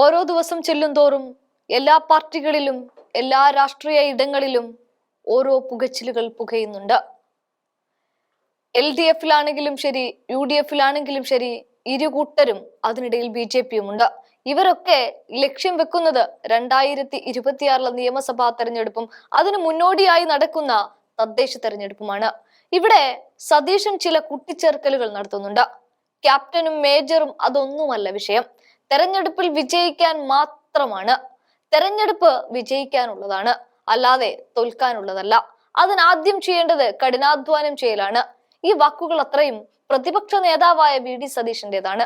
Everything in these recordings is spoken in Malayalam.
ഓരോ ദിവസം ചെല്ലുംതോറും എല്ലാ പാർട്ടികളിലും എല്ലാ രാഷ്ട്രീയ ഇടങ്ങളിലും ഓരോ പുകച്ചിലുകൾ പുകയുന്നുണ്ട്. എൽ ഡി എഫിലാണെങ്കിലും ശരി യു ഡി എഫിലാണെങ്കിലും ശരി ഇരുകൂട്ടരും അതിനിടയിൽ ബി ജെ പിയും ഉണ്ട് ഇവരൊക്കെ ലക്ഷ്യം വെക്കുന്നത് രണ്ടായിരത്തി ഇരുപത്തിയാറിലെ നിയമസഭാ തെരഞ്ഞെടുപ്പും അതിനു മുന്നോടിയായി നടക്കുന്ന തദ്ദേശ തെരഞ്ഞെടുപ്പുമാണ്. ഇവിടെ സതീശൻ ചില കുട്ടിച്ചേർക്കലുകൾ നടത്തുന്നുണ്ട്. ക്യാപ്റ്റനും മേജറും അതൊന്നുമല്ല വിഷയം. തെരഞ്ഞെടുപ്പിൽ വിജയിക്കാൻ മാത്രമാണ്. തെരഞ്ഞെടുപ്പ് വിജയിക്കാനുള്ളതാണ്. അല്ലാതെ തോൽക്കാനുള്ളതല്ല. അതിനാദ്യം ചെയ്യേണ്ടത് കഠിനാധ്വാനം ചെയ്യലാണ്. ഈ വാക്കുകൾ അത്രയും പ്രതിപക്ഷ നേതാവായ വി ഡി സതീഷിന്റേതാണ്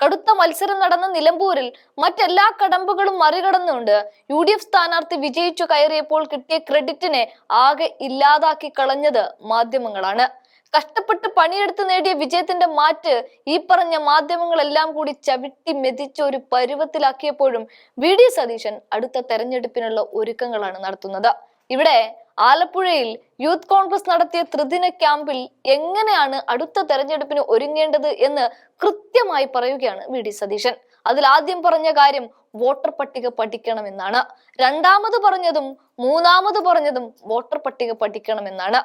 കടുത്ത മത്സരം നടന്ന നിലമ്പൂരിൽ മറ്റെല്ലാ കടമ്പകളും മറികടന്നുകൊണ്ട് യു ഡി എഫ് സ്ഥാനാർത്ഥി വിജയിച്ചു കയറിയപ്പോൾ കിട്ടിയ ക്രെഡിറ്റിനെ ആകെ ഇല്ലാതാക്കി കളഞ്ഞത് മാധ്യമങ്ങളാണ്. കഷ്ടപ്പെട്ട് പണിയെടുത്ത് നേടിയ വിജയത്തിന്റെ മാറ്റ് ഈ പറഞ്ഞ മാധ്യമങ്ങളെല്ലാം കൂടി ചവിട്ടി മെതിച്ച ഒരു പരുവത്തിലാക്കിയപ്പോഴും വി ഡി സതീശൻ അടുത്ത തെരഞ്ഞെടുപ്പിനുള്ള ഒരുക്കങ്ങളാണ് നടത്തുന്നത്. ഇവിടെ ആലപ്പുഴയിൽ യൂത്ത് കോൺഗ്രസ് നടത്തിയ ത്രിദിന ക്യാമ്പിൽ എങ്ങനെയാണ് അടുത്ത തെരഞ്ഞെടുപ്പിന് ഒരുങ്ങേണ്ടത് എന്ന് കൃത്യമായി പറയുകയാണ് വി ഡി സതീശൻ. അതിൽ ആദ്യം പറഞ്ഞ കാര്യം വോട്ടർ പട്ടിക പഠിക്കണമെന്നാണ്. രണ്ടാമത് പറഞ്ഞതും മൂന്നാമത് പറഞ്ഞതും വോട്ടർ പട്ടിക പഠിക്കണമെന്നാണ്.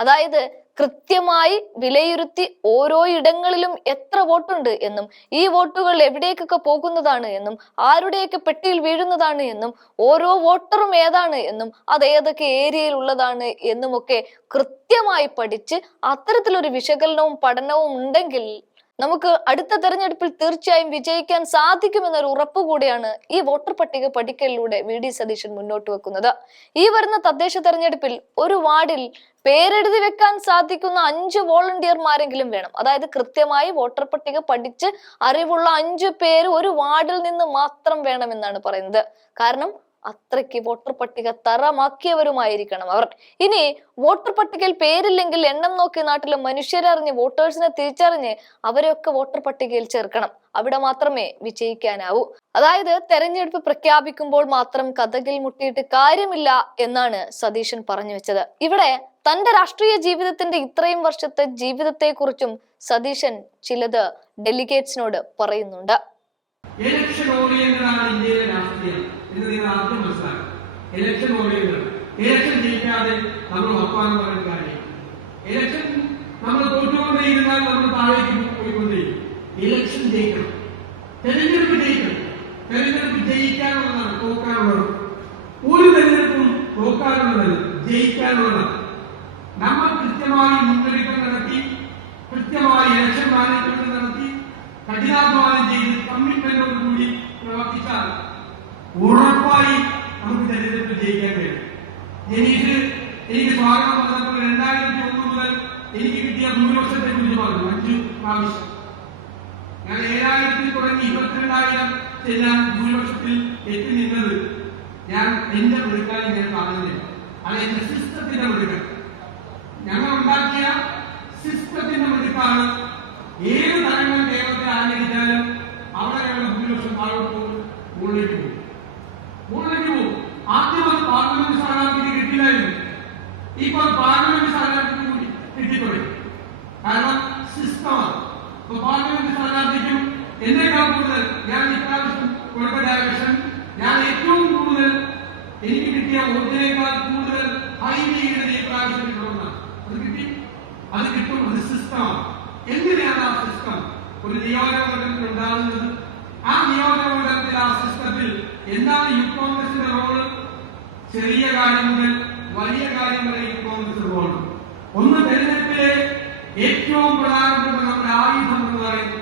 അതായത് കൃത്യമായി വിലയിരുത്തി ഓരോ ഇടങ്ങളിലും എത്ര വോട്ടുണ്ട് എന്നും ഈ വോട്ടുകൾ എവിടേക്കൊക്കെ പോകുന്നതാണ് എന്നും ആരുടെയൊക്കെ പെട്ടിയിൽ വീഴുന്നതാണ് എന്നും ഓരോ വോട്ടറും ഏതാണ് എന്നും അത് ഏതൊക്കെ ഏരിയയിൽ ഉള്ളതാണ് എന്നുമൊക്കെ കൃത്യമായി പഠിച്ച് അത്തരത്തിലൊരു വിശകലനവും പഠനവും ഉണ്ടെങ്കിൽ നമുക്ക് അടുത്ത തെരഞ്ഞെടുപ്പിൽ തീർച്ചയായും വിജയിക്കാൻ സാധിക്കുമെന്നൊരു ഉറപ്പ് കൂടിയാണ് ഈ വോട്ടർ പട്ടിക പഠിക്കലിലൂടെ വി. ഡി. സതീശൻ മുന്നോട്ട് വെക്കുന്നത്. ഈ വരുന്ന തദ്ദേശ തെരഞ്ഞെടുപ്പിൽ ഒരു വാർഡിൽ പേരെഴുതി വെക്കാൻ സാധിക്കുന്ന അഞ്ച് വോളണ്ടിയർമാരെങ്കിലും വേണം. അതായത് കൃത്യമായി വോട്ടർ പട്ടിക പഠിച്ച് അറിവുള്ള അഞ്ചു പേര് ഒരു വാർഡിൽ നിന്ന് മാത്രം വേണമെന്നാണ് പറയുന്നത്. കാരണം അത്രയ്ക്ക് വോട്ടർ പട്ടിക തറമാക്കിയവരുമായിരിക്കണം അവർ. ഇനി വോട്ടർ പട്ടികയിൽ പേരില്ലെങ്കിൽ എണ്ണം നോക്കി നാട്ടിലെ മനുഷ്യരറിഞ്ഞ് വോട്ടേഴ്സിനെ തിരിച്ചറിഞ്ഞ് അവരെയൊക്കെ വോട്ടർ പട്ടികയിൽ ചേർക്കണം. അവിടെ മാത്രമേ വിജയിക്കാനാവൂ. അതായത് തെരഞ്ഞെടുപ്പ് പ്രഖ്യാപിക്കുമ്പോൾ മാത്രം കഥകിൽ മുട്ടിയിട്ട് കാര്യമില്ല എന്നാണ് സതീശൻ പറഞ്ഞു വെച്ചത്. ഇവിടെ തന്റെ രാഷ്ട്രീയ ജീവിതത്തിന്റെ ഇത്രയും വർഷത്തെ ജീവിതത്തെക്കുറിച്ചും സതീശൻ ചിലത് ഡെലിഗേറ്റ്സിനോട് പറയുന്നുണ്ട്. എന്ന് നിങ്ങൾ ആദ്യം മനസ്സിലാക്കണം. ഇലക്ഷൻ ഓറിയന്റഡ് ഇലക്ഷൻ ജയിക്കാതെ നമ്മൾ വർത്തമാനം പറയാൻ കാര്യം. ഇലക്ഷൻ നമ്മൾ തോറ്റുകൊണ്ടേയിരുന്നാൽ നമ്മൾ താഴേക്ക് പോയിക്കൊണ്ടേയിരിക്കും. ഇലക്ഷൻ ജയിക്കണം. തെരഞ്ഞെടുപ്പ് ജയിക്കണം. തെരഞ്ഞെടുപ്പ് ജയിക്കാനുള്ളതാണ് തോക്കാനുള്ളത് ഒരു തെരഞ്ഞെടുപ്പും തോക്കാനുള്ളതല്ല ജയിക്കാനുള്ളതാണ്. നമ്മൾ കൃത്യമായി മുന്നൊരുക്കം നടത്തി കൃത്യമായി ഇലക്ഷൻ മാനേജ്മെന്റ് നടത്തി കഠിനാധ്വാനം ചെയ്ത് ജനീഷ് എനിക്ക് സ്വാഗതം പറഞ്ഞപ്പോൾ രണ്ടായിരത്തി ഒന്ന് മുതൽ എനിക്ക് കിട്ടിയ ഭൂരിപക്ഷത്തെ കുറിച്ച് പറഞ്ഞു. അഞ്ചു പ്രാവശ്യം. ഞാൻ ഏഴായിരത്തിൽ തുടങ്ങി ഇരുപത്തിരണ്ടായിരം ഞാൻ ഭൂരിപക്ഷത്തിൽ എത്തി നിന്നത് ഞാൻ എന്റെ മിടുക്കായി ഞാൻ കാണുന്നില്ല അത് എന്റെ സിസ്റ്റത്തിന്റെ മിടുക്കൻ ഞങ്ങൾ ഉണ്ടാക്കിയ സിസ്റ്റത്തിന്റെ മിടുക്കാണ് ഏത് തരങ്ങൾ കേരളത്തിൽ ആചരിച്ചാലും അവിടെ ഞങ്ങളുടെ ഭൂരിപക്ഷം താഴോട്ട് പോകും മുകളിലേക്ക് പോകും മുകളിലേക്ക് പോകും ആദ്യം അത് പാർലമെന്റ് സ്ഥാനാർത്ഥിക്ക് കിട്ടില്ലായിരുന്നു ഇപ്പൊ അത് പാർലമെന്റ് സ്ഥാനാർത്ഥിക്ക് കൂടി കിട്ടിത്തുടങ്ങി കാരണം സിസ്റ്റമാണ് ഇപ്പൊ പാർലമെന്റ് സ്ഥാനാർത്ഥിക്കും എന്നേക്കാൾ കൂടുതൽ. ഞാൻ ഇപ്രാവശ്യം ഡയറക്ഷൻ ഞാൻ ഏറ്റവും കൂടുതൽ എനിക്ക് കിട്ടിയ വോട്ടിനേക്കാൾ കൂടുതൽ ഹൈ ലീഗിന് ഈ പ്രാവശ്യം കിട്ടണമെന്നാണ് അത് കിട്ടി. അത് കിട്ടും. അത് സിസ്റ്റമാണ് എന്തിനാണ് ആ സിസ്റ്റം ഒരു നിയോജകമണ്ഡലത്തിൽ ഉണ്ടാകുന്നത്. ആ നിയോജകമണ്ഡലത്തിൽ ആ സിസ്റ്റത്തിൽ എന്താണ് യൂത്ത് കോൺഗ്രസിന്റെ റോൾ ചെറിയ കാര്യം മുതൽ വലിയ കാര്യം വരെ ഒന്ന് തെരഞ്ഞെടുപ്പിലെ ഏറ്റവും പ്രധാനപ്പെട്ട നമ്മുടെ ആയുധം എന്ന് പറയുന്നത്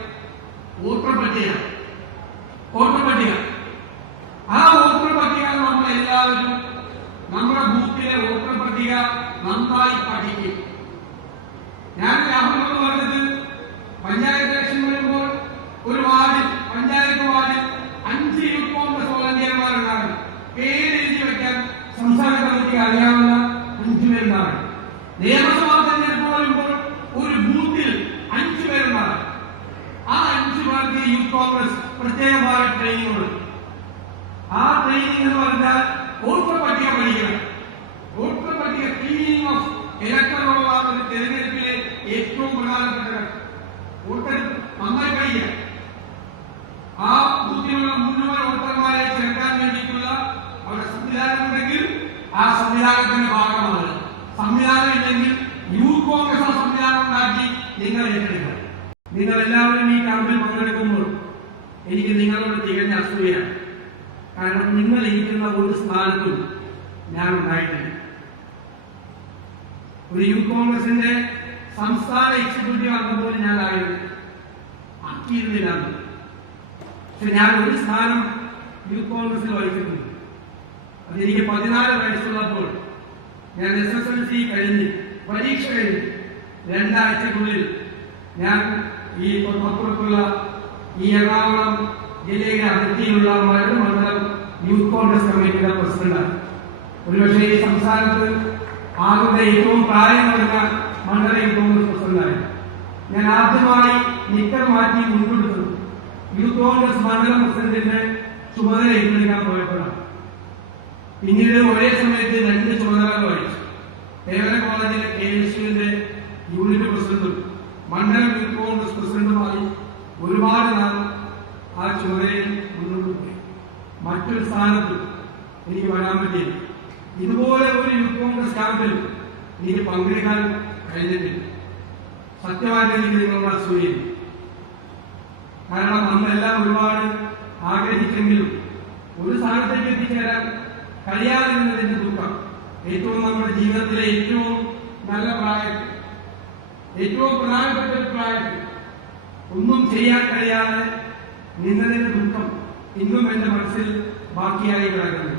വോട്ടർ പട്ടിക വോട്ടർ പട്ടിക ആ വോട്ടർ പട്ടിക നമ്മൾ എല്ലാവരും നമ്മുടെ ബൂത്തിലെ വോട്ടർ പട്ടിക നന്നായി പഠിക്കും. ഞാൻ രാഹുൽ പറഞ്ഞത് പഞ്ചായത്ത് ഇലക്ഷൻ വരുമ്പോൾ ഒരു വാർഡിൽ പഞ്ചായത്ത് വാർഡിൽ അഞ്ച് യൂത്ത് കോൺഗ്രസ് പേര് എഴുതി വയ്ക്കാൻ സംസ്ഥാന കമ്മിറ്റിക്ക് അറിയാവുന്ന അഞ്ചു പേരുണ്ടാണ് നിയമസഭാ പ്രത്യേകമായ ട്രെയിനിങ് ആ ട്രെയിനിങ് എന്ന് പറഞ്ഞാൽ വോട്ടർ പട്ടിക പഠിക്കണം. വോട്ടർ പട്ടിക ക്ലീനിങ് ഓഫ് ഇലക്ടർ തെരഞ്ഞെടുപ്പിലെ ഏറ്റവും പ്രധാനപ്പെട്ട വോട്ടർ നന്നായി കഴിയുക ആ ബൂത്തിലുള്ള മുഴുവൻ വോട്ടർമാരെ ചേർക്കാൻ വേണ്ടിയിട്ടുള്ള അവരുടെ സംവിധാനം ആ സംവിധാനത്തിന്റെ ഭാഗമാണ്. സംവിധാനം ഇല്ലെങ്കിൽ യൂത്ത് കോൺഗ്രസ് ആ സംവിധാനം ഉണ്ടാക്കി നിങ്ങൾ ഏറ്റെടുക്കുക നിങ്ങൾ എല്ലാവരും ഈ ക്യാമ്പിൽ പങ്കെടുക്കുമ്പോൾ എനിക്ക് നിങ്ങളോട് തികഞ്ഞ അസൂയാണ് കാരണം നിങ്ങൾ ഇരിക്കുന്ന ഒരു സ്ഥാനത്തും ഞാൻ ഉണ്ടായിട്ടില്ല ഒരു യൂത്ത് കോൺഗ്രസിന്റെ സംസ്ഥാന എക്സിക്യൂട്ടീവ് അംഗം പോലും ഞാൻ ആയിരുന്നു ആക്കിയിരുന്നില്ല പക്ഷെ ഞാൻ ഒരു സ്ഥാനം യൂത്ത് കോൺഗ്രസിൽ വഹിച്ചിട്ടുണ്ട്. അതെനിക്ക് പതിനാല് വയസ്സുള്ളപ്പോൾ ഞാൻ എസ് എസ് എൽ സി കഴിഞ്ഞ് പരീക്ഷ കഴിഞ്ഞ് രണ്ടാഴ്ചക്കുള്ളിൽ ഞാൻ ഈ തൊട്ടപ്പുറത്തുള്ള ഈ എറണാകുളം ജില്ലയുടെ അതിർത്തിയിലുള്ള വളരെ മണ്ഡലം യൂത്ത് കോൺഗ്രസ് കമ്മിറ്റിയുടെ പ്രസിഡന്റാണ്. ഒരുപക്ഷെ ഈ സംസ്ഥാനത്ത് ആരുടെ ഏറ്റവും പ്രായം കുറഞ്ഞ മണ്ഡല യൂത്ത് കോൺഗ്രസ് പ്രസിഡന്റായി ഞാൻ ആദ്യമായി നിക്കം മാറ്റി മുൻകൊടുത്തത് യൂത്ത് കോൺഗ്രസ് മണ്ഡലം പ്രസിഡന്റിന്റെ ചുമതല ഏറ്റെടുക്കാൻ പോയപ്പോഴാണ്. പിന്നീട് ഒരേ സമയത്ത് രണ്ട് ചുമതലകൾ വഹിച്ചു. തേവര കോളേജിലെ കെ എസ് യുവിന്റെ യൂണിറ്റ് പ്രസിഡന്റും മണ്ഡലം യൂത്ത് കോൺഗ്രസ് പ്രസിഡന്റുമായി ഒരുപാട് നാൾ ആ ചുമതലയിൽ മുന്നോട്ട് പോയി മറ്റൊരു സ്ഥാനത്ത് എനിക്ക് വരാൻ പറ്റിയില്ല. ഇതുപോലെ ഒരു യൂത്ത് കോൺഗ്രസ് ക്യാമ്പിൽ എനിക്ക് പങ്കെടുക്കാൻ കഴിഞ്ഞിട്ടില്ല. സത്യമായിട്ട് എനിക്ക് നിങ്ങളുടെ സൂര്യൻ കാരണം നമ്മളെല്ലാം ഒരുപാട് ആഗ്രഹിച്ചെങ്കിലും ഒരു സ്ഥാനത്തേക്ക് എത്തിച്ചേരാൻ കഴിയാതിരുന്നതിന്റെ ദുഃഖം ഏറ്റവും നമ്മുടെ ജീവിതത്തിലെ ഏറ്റവും നല്ല പ്രായത്തിൽ ഏറ്റവും പ്രധാനപ്പെട്ട ഒരു പ്രായത്തിൽ ഒന്നും ചെയ്യാൻ കഴിയാതെ നിന്നതിന്റെ ദുഃഖം ഇന്നും എന്റെ മനസ്സിൽ ബാക്കിയായി കിടക്കുന്നുണ്ട്.